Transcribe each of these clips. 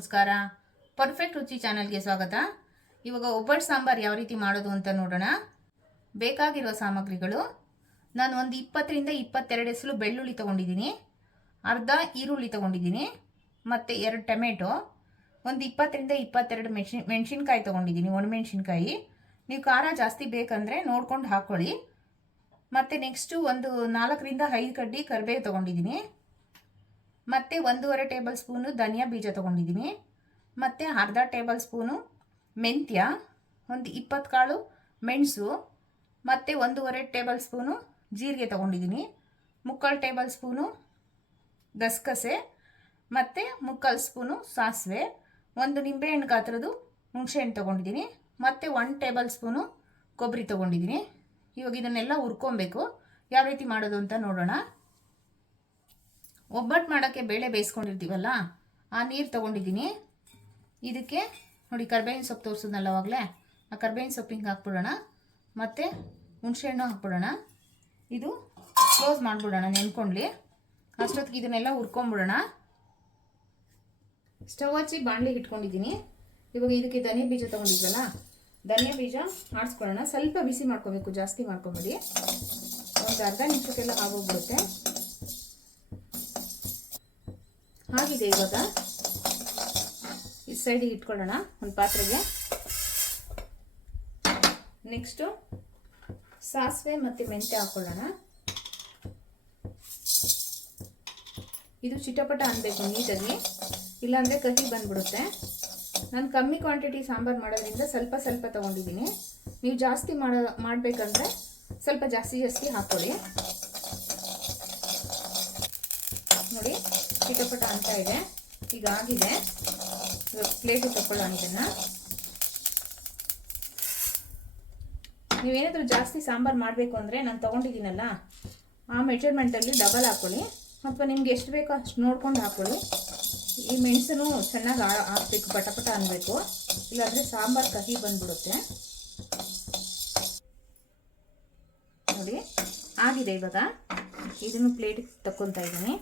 ನಮಸ್ಕಾರ. ಪರ್ಫೆಕ್ಟ್ ರುಚಿ ಚಾನಲ್ಗೆ ಸ್ವಾಗತ. ಇವಾಗ ಒಬ್ಬಟ್ಟು ಸಾಂಬಾರು ಯಾವ ರೀತಿ ಮಾಡೋದು ಅಂತ ನೋಡೋಣ. ಬೇಕಾಗಿರೋ ಸಾಮಗ್ರಿಗಳು, ನಾನು ಒಂದು 20 ರಿಂದ 22 ಎಸಳು ಬೆಳ್ಳುಳ್ಳಿ ತಗೊಂಡಿದ್ದೀನಿ, ಅರ್ಧ ಈರುಳ್ಳಿ ತಗೊಂಡಿದ್ದೀನಿ, ಮತ್ತು 2 ಟೊಮೆಟೊ, ಒಂದು 20 ರಿಂದ 22 ಮೆಣಸಿನ್ಕಾಯಿ ತಗೊಂಡಿದ್ದೀನಿ, ಒಣಮೆಣಸಿನ್ಕಾಯಿ. ನೀವು ಖಾರ ಜಾಸ್ತಿ ಬೇಕಂದರೆ ನೋಡ್ಕೊಂಡು ಹಾಕ್ಕೊಳ್ಳಿ. ಮತ್ತು ನೆಕ್ಸ್ಟು ಒಂದು 4 ರಿಂದ 5 ಕಡ್ಡಿ ಕರಿಬೇವು ತಗೊಂಡಿದ್ದೀನಿ, ಮತ್ತು 1.5 ಟೇಬಲ್ ಸ್ಪೂನು ಧನಿಯಾ ಬೀಜ ತೊಗೊಂಡಿದ್ದೀನಿ, ಮತ್ತು ಅರ್ಧ ಟೇಬಲ್ ಸ್ಪೂನು ಮೆಂತ್ಯ, ಒಂದು 20 ಕಾಳು ಮೆಣಸು, ಮತ್ತು 1.5 ಟೇಬಲ್ ಸ್ಪೂನು ಜೀರಿಗೆ ತೊಗೊಂಡಿದ್ದೀನಿ, 3/4 ಟೇಬಲ್ ಸ್ಪೂನು ಗಸಗಸೆ, ಮತ್ತು 3/4 ಸ್ಪೂನು ಸಾಸಿವೆ, ಒಂದು ನಿಂಬೆಹಣ್ಣು ಗಾತ್ರದ್ದು ಹುಣಸೆಹಣ್ಣು ತೊಗೊಂಡಿದ್ದೀನಿ, ಮತ್ತು 1 ಟೇಬಲ್ ಸ್ಪೂನು ಕೊಬ್ಬರಿ ತೊಗೊಂಡಿದ್ದೀನಿ. ಇವಾಗ ಇದನ್ನೆಲ್ಲ ಹುರ್ಕೊಬೇಕು. ಯಾವ ರೀತಿ ಮಾಡೋದು ಅಂತ ನೋಡೋಣ. ಒಬ್ಬಟ್ಟು ಮಾಡೋಕ್ಕೆ ಬೇಳೆ ಬೇಯಿಸ್ಕೊಂಡಿರ್ತೀವಲ್ಲ, ಆ ನೀರು ತೊಗೊಂಡಿದ್ದೀನಿ. ಇದಕ್ಕೆ ನೋಡಿ, ಕರ್ಬೇವಿನ ಸೊಪ್ಪು ತೋರಿಸಿದ್ನಲ್ಲ ಅವಾಗಲೇ, ಆ ಕರ್ಬೇವಿನ ಸೊಪ್ಪು ಹಿಂಗೆ ಹಾಕ್ಬಿಡೋಣ, ಮತ್ತು ಹುಣಸೆಹಣ್ಣು ಹಾಕ್ಬಿಡೋಣ. ಇದು ಕ್ಲೋಸ್ ಮಾಡಿಬಿಡೋಣ, ನೆನ್ಕೊಳ್ಳಿ. ಅಷ್ಟೊತ್ತಿಗೆ ಇದನ್ನೆಲ್ಲ ಹುರ್ಕೊಂಬಿಡೋಣ. ಸ್ಟವ್ ಹಚ್ಚಿ ಬಾಣಲಿಗೆ ಇಟ್ಕೊಂಡಿದ್ದೀನಿ. ಇವಾಗ ಇದಕ್ಕೆ ಧನಿಯಾ ಬೀಜ ತೊಗೊಂಡಿದ್ವಲ್ಲ, ಧನಿಯಾ ಬೀಜ ಆಡಿಸ್ಕೊಳ್ಳೋಣ. ಸ್ವಲ್ಪ ಬಿಸಿ ಮಾಡ್ಕೋಬೇಕು, ಜಾಸ್ತಿ ಮಾಡ್ಕೊಬೇಡಿ. ಒಂದು ಅರ್ಧ ನಿಮಿಷಕ್ಕೆಲ್ಲ ಆಗೋಗ್ಬಿಡುತ್ತೆ. ಆಗಿದೆ. ಇವಾಗ ಈ ಸೈಡಿಗೆ ಇಟ್ಕೊಳ್ಳೋಣ ಒಂದು ಪಾತ್ರೆಗೆ. ನೆಕ್ಸ್ಟು ಸಾಸಿವೆ ಮತ್ತು ಮೆಂತ್ಯ ಹಾಕ್ಕೊಳ್ಳೋಣ. ಇದು ಚಿಟಪಟ ಅನ್ನಬೇಕು ನೀಟಾಗಿ, ಇಲ್ಲಾಂದರೆ ಕಹಿ ಬಂದ್ಬಿಡುತ್ತೆ. ನಾನು ಕಮ್ಮಿ ಕ್ವಾಂಟಿಟಿ ಸಾಂಬಾರು ಮಾಡೋದ್ರಿಂದ ಸ್ವಲ್ಪ ಸ್ವಲ್ಪ ತೊಗೊಂಡಿದ್ದೀನಿ. ನೀವು ಜಾಸ್ತಿ ಮಾಡಬೇಕಂದ್ರೆ ಸ್ವಲ್ಪ ಜಾಸ್ತಿ ಹಾಕ್ಕೊಳ್ಳಿ. ನೋಡಿ, ಚಿಟಪಟ ಅಂತ ಇದೆ. ಈಗ ಆಗಿದೆ. ಇವಾಗ ಪ್ಲೇಟು ತಗೊಳ್ಳೋಣ. ಇದನ್ನು ನೀವೇನಾದರೂ ಜಾಸ್ತಿ ಸಾಂಬಾರು ಮಾಡಬೇಕು ಅಂದರೆ ನಾನು ತೊಗೊಂಡಿದ್ದೀನಲ್ಲ, ಆ ಮೆಜರ್ಮೆಂಟಲ್ಲಿ ಡಬಲ್ ಹಾಕ್ಕೊಳ್ಳಿ, ಅಥವಾ ನಿಮ್ಗೆ ಎಷ್ಟು ಬೇಕೋ ಅಷ್ಟು ನೋಡ್ಕೊಂಡು ಹಾಕ್ಕೊಳ್ಳಿ. ಈ ಮೆಣಸನ್ನು ಚೆನ್ನಾಗಿ ಹಾಕಬೇಕು, ಪಟಪಟ ಅನ್ನಬೇಕು, ಇಲ್ಲಾಂದರೆ ಸಾಂಬಾರು ಕಹಿ ಬಂದ್ಬಿಡುತ್ತೆ. ನೋಡಿ, ಆಗಿದೆ. ಇವಾಗ ಇದನ್ನು ಪ್ಲೇಟಿಗೆ ತಕ್ಕೊತಾ ಇದ್ದೀನಿ.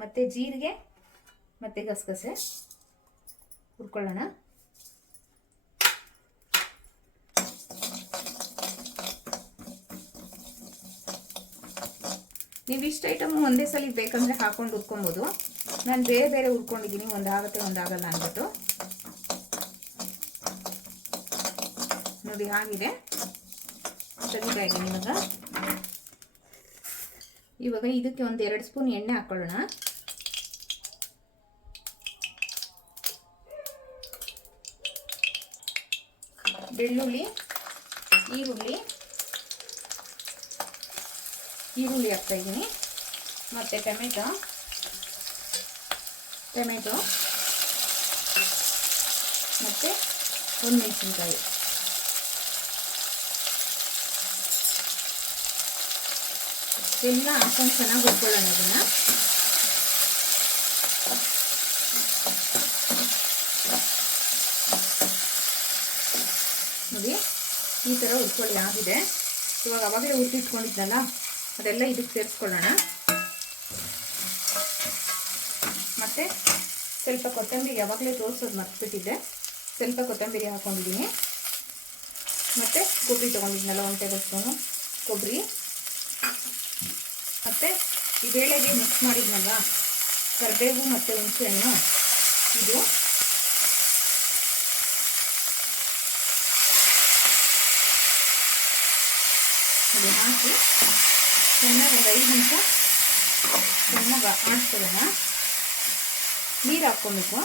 ಮತ್ತು ಜೀರಿಗೆ ಮತ್ತು ಗಸಗಸೆ ಹುರ್ಕೊಳ್ಳೋಣ. ನೀವು ಇಷ್ಟು ಐಟಮು ಒಂದೇ ಸಲ ಬೇಕಂದರೆ ಹಾಕೊಂಡು ಹುರ್ಕೊಬೋದು. ನಾನು ಬೇರೆ ಬೇರೆ ಹುರ್ಕೊಂಡಿದ್ದೀನಿ, ಒಂದಾಗುತ್ತೆ ಒಂದಾಗಲ್ಲ ಅಂದ್ಬಿಟ್ಟು. ನೋಡಿ, ಆಗಿದೆ. ತೆಗಿತಾ ಇದ್ದೀನಿ. ಇವಾಗ ಇದಕ್ಕೆ ಒಂದು 2 ಸ್ಪೂನ್ ಎಣ್ಣೆ ಹಾಕ್ಕೊಳ್ಳೋಣ. ಬೆಳ್ಳುಳ್ಳಿ, ಈರುಳ್ಳಿ ಹಾಕ್ತಾ ಇದ್ದೀನಿ, ಮತ್ತು ಟೊಮೆಟೊ, ಮತ್ತು ಒಣಮೆಣಸಿನ್ಕಾಯಿ. ಎಲ್ಲ ಹಾಕೊಂಡು ಚೆನ್ನಾಗಿ ಹುರ್ಕೊಳ್ಳೋಣ. ಇದನ್ನು ನೋಡಿ, ಈ ಥರ ಹುರ್ಕೊಳ್ಳಿ. ಆಗಿದೆ. ಇವಾಗ ಅವಾಗಲೇ ಹುರ್ತಿಟ್ಕೊಂಡಿದ್ನಲ್ಲ, ಅದೆಲ್ಲ ಇದಕ್ಕೆ ಸೇರಿಸ್ಕೊಳ್ಳೋಣ. ಮತ್ತು ಸ್ವಲ್ಪ ಕೊತ್ತಂಬರಿ, ಯಾವಾಗಲೇ ತೋರಿಸೋದು ಮರ್ತ್ಬಿಟ್ಟಿದ್ದೆ, ಸ್ವಲ್ಪ ಕೊತ್ತಂಬರಿ ಹಾಕ್ಕೊಂಡಿದ್ದೀನಿ. ಮತ್ತು ಕೊಬ್ಬರಿ ತೊಗೊಂಡಿದ್ನಲ್ಲ, 1 ಟೇಬಲ್ ಸ್ಪೂನು ಕೊಬ್ಬರಿ, ಮತ್ತು ಈ ಬೇಳೆಗೆ ಮಿಕ್ಸ್ ಮಾಡಿದ್ನಲ್ಲ ಕರಿಬೇವು ಮತ್ತು ಹುಣಸೆಹಣ್ಣು, ಇದು ಅದು ಹಾಕಿ ಚೆನ್ನಾಗಿ ಒಂದು 5 ನಿಮಿಷ ಚೆನ್ನಾಗಿ ಆಡಿಸ್ಕೊಳ್ಳೋಣ. ನೀರು ಹಾಕ್ಕೊಬೇಕು.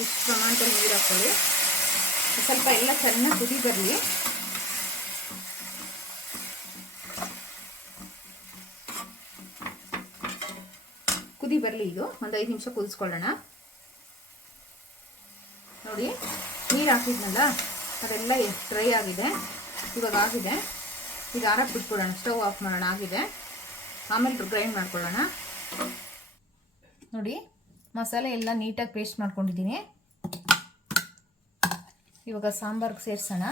ಇಷ್ಟು ಪ್ರಮಾಣದಲ್ಲಿ ನೀರು ಹಾಕ್ಕೊಳ್ಳಿ. ಸ್ವಲ್ಪ ಎಲ್ಲ ಚೆನ್ನಾಗಿ ಕುದಿ ಬರಲಿ. ಇದು ಒಂದು 5 ನಿಮಿಷ ಕುದಿಸ್ಕೊಳ್ಳೋಣ. ನೋಡಿ, ನೀರು ಹಾಕಿದ್ನಲ್ಲ, ಅದೆಲ್ಲ ಡ್ರೈ ಆಗಿದೆ. ಇವಾಗ ಆಗಿದೆ. ಈಗ ಆರಕ್ಕೆ ಬಿಟ್ಬಿಡೋಣ, ಸ್ಟವ್ ಆಫ್ ಮಾಡೋಣ. ಆಗಿದೆ. ಆಮೇಲೆ ಗ್ರೈಂಡ್ ಮಾಡ್ಕೊಳ್ಳೋಣ. ನೋಡಿ, ಮಸಾಲೆ ಎಲ್ಲ ನೀಟಾಗಿ ಪೇಸ್ಟ್ ಮಾಡ್ಕೊಂಡಿದ್ದೀನಿ. ಇವಾಗ ಸಾಂಬಾರ್ಗೆ ಸೇರಿಸೋಣ.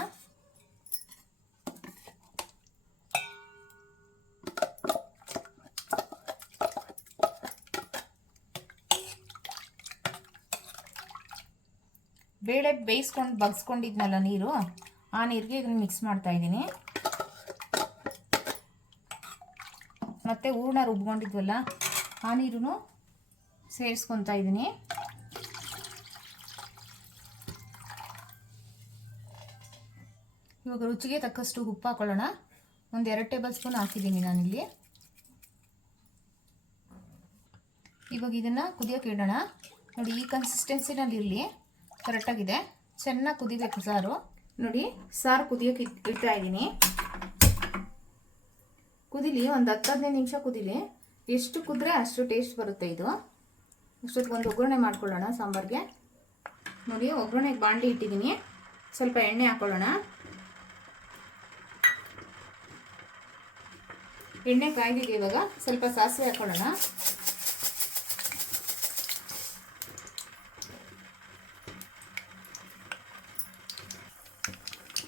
ಬೇಳೆ ಬೇಯಿಸ್ಕೊಂಡು ಬಗ್ಸ್ಕೊಂಡಿದ್ನಲ್ಲ ನೀರು, ಆ ನೀರಿಗೆ ಇದನ್ನು ಮಿಕ್ಸ್ ಮಾಡ್ತಾ ಇದ್ದೀನಿ. ಮತ್ತು ಹೂರಣ ರುಬ್ಕೊಂಡಿದ್ವಲ್ಲ ಆ ನೀರು ಸೇರಿಸ್ಕೊತಾ ಇದ್ದೀನಿ. ಇವಾಗ ರುಚಿಗೆ ತಕ್ಕಷ್ಟು ಉಪ್ಪು ಹಾಕೊಳ್ಳೋಣ. ಒಂದು 2 ಟೇಬಲ್ ಸ್ಪೂನ್ ಹಾಕಿದ್ದೀನಿ ನಾನಿಲ್ಲಿ. ಇವಾಗ ಇದನ್ನು ಕುದಿಯೋಕೆ ಇಡೋಣ. ನೋಡಿ, ಈ ಕನ್ಸಿಸ್ಟೆನ್ಸಿನಲ್ಲಿ ಇರಲಿ, ಕರೆಕ್ಟಾಗಿದೆ. ಚೆನ್ನಾಗಿ ಕುದಿಬೇಕು ಸಾರು. ನೋಡಿ, ಸಾರು ಕುದಿಯೋಕೆ ಇಡ್ತಾ ಇದ್ದೀನಿ. ಕುದಿಲಿ, ಒಂದು 10-15 ನಿಮಿಷ ಕುದಿಲಿ. ಎಷ್ಟು ಕುದ್ರೆ ಅಷ್ಟು ಟೇಸ್ಟ್ ಬರುತ್ತೆ ಇದು. ಅಷ್ಟೊತ್ತಿಗೆ ಒಂದು ಒಗ್ಗರಣೆ ಮಾಡ್ಕೊಳ್ಳೋಣ ಸಾಂಬಾರಿಗೆ. ನೋಡಿ, ಒಗ್ಗರಣೆಗೆ ಬಾಣಲಿ ಇಟ್ಟಿದ್ದೀನಿ. ಸ್ವಲ್ಪ ಎಣ್ಣೆ ಹಾಕೊಳ್ಳೋಣ. ಎಣ್ಣೆ ಕಾಯ್ದಿದೆ. ಇವಾಗ ಸ್ವಲ್ಪ ಸಾಸಿವೆ ಹಾಕೊಳ್ಳೋಣ.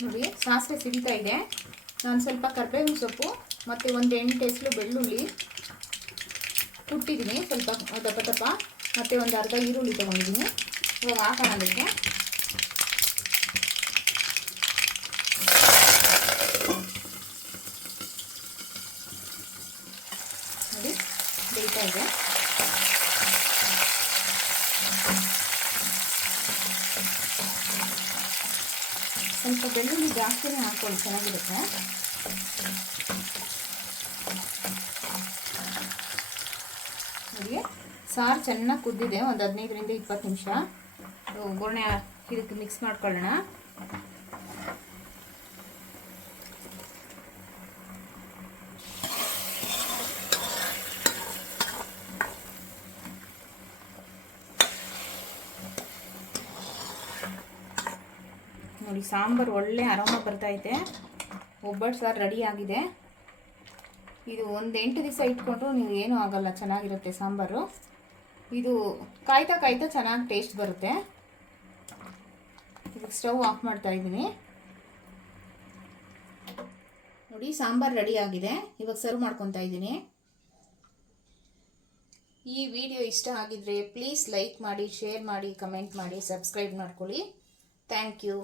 ನೋಡಿ, ಸಾಸಿವೆ ಸಿಗ್ತಾ ಇದೆ. ನಾನು ಸ್ವಲ್ಪ ಕರಿಬೇವಿನ ಸೊಪ್ಪು ಮತ್ತು ಒಂದು 8 ಎಸಳು ಬೆಳ್ಳುಳ್ಳಿ ಕುಟ್ಟಿದ್ದೀನಿ, ಸ್ವಲ್ಪ ದಪ್ಪ ದಪ್ಪ, ಮತ್ತು ಒಂದು ಅರ್ಧ ಈರುಳ್ಳಿ ತೊಗೊಂಡಿದ್ದೀನಿ. ಇವಾಗ ಹಾಕೋಣ ಅದಕ್ಕೆ. ನೋಡಿ, ಬೇಯ್ತಾ ಇದೆ. ಸ್ವಲ್ಪ ಬೆಳ್ಳುಳ್ಳಿ ಜಾಸ್ತಿನೇ ಹಾಕ್ಕೊಳ್ಳಿ, ಚೆನ್ನಾಗಿರುತ್ತೆ. ನೋಡಿ, ಸಾರು ಚೆನ್ನಾಗಿ ಕುದ್ದಿದೆ. ಒಂದು 15-20 ನಿಮಿಷ. ಒಗ್ಗರಣೆ ಇದಕ್ಕೆ ಮಿಕ್ಸ್ ಮಾಡ್ಕೊಳ್ಳೋಣ. ನೋಡಿ, ಸಾಂಬಾರು ಒಳ್ಳೆ ಆರಾಮ ಬರ್ತೈತೆ. ಒಬ್ಬಟ್ಟು ಸಾರು ರೆಡಿ ಆಗಿದೆ. ಇದು ಒಂದು 8 ದಿವಸ ಇಟ್ಕೊಂಡ್ರು ನೀವು ಏನೂ ಆಗಲ್ಲ, ಚೆನ್ನಾಗಿರುತ್ತೆ ಸಾಂಬಾರು. ಇದು ಕಾಯ್ತಾ ಕಾಯ್ತಾ ಚೆನ್ನಾಗಿ ಟೇಸ್ಟ್ ಬರುತ್ತೆ. ಇದಕ್ಕೆ ಸ್ಟವ್ ಆಫ್ ಮಾಡ್ತಾ ಇದ್ದೀನಿ. ನೋಡಿ, ಸಾಂಬಾರು ರೆಡಿ ಆಗಿದೆ. ಇವಾಗ ಸರ್ವ್ ಮಾಡ್ಕೊತಾ ಇದ್ದೀನಿ. ಈ ವಿಡಿಯೋ ಇಷ್ಟ ಆಗಿದ್ರೆ ಪ್ಲೀಸ್ ಲೈಕ್ ಮಾಡಿ, ಶೇರ್ ಮಾಡಿ, ಕಮೆಂಟ್ ಮಾಡಿ, ಸಬ್ಸ್ಕ್ರೈಬ್ ಮಾಡ್ಕೊಳ್ಳಿ. Thank you.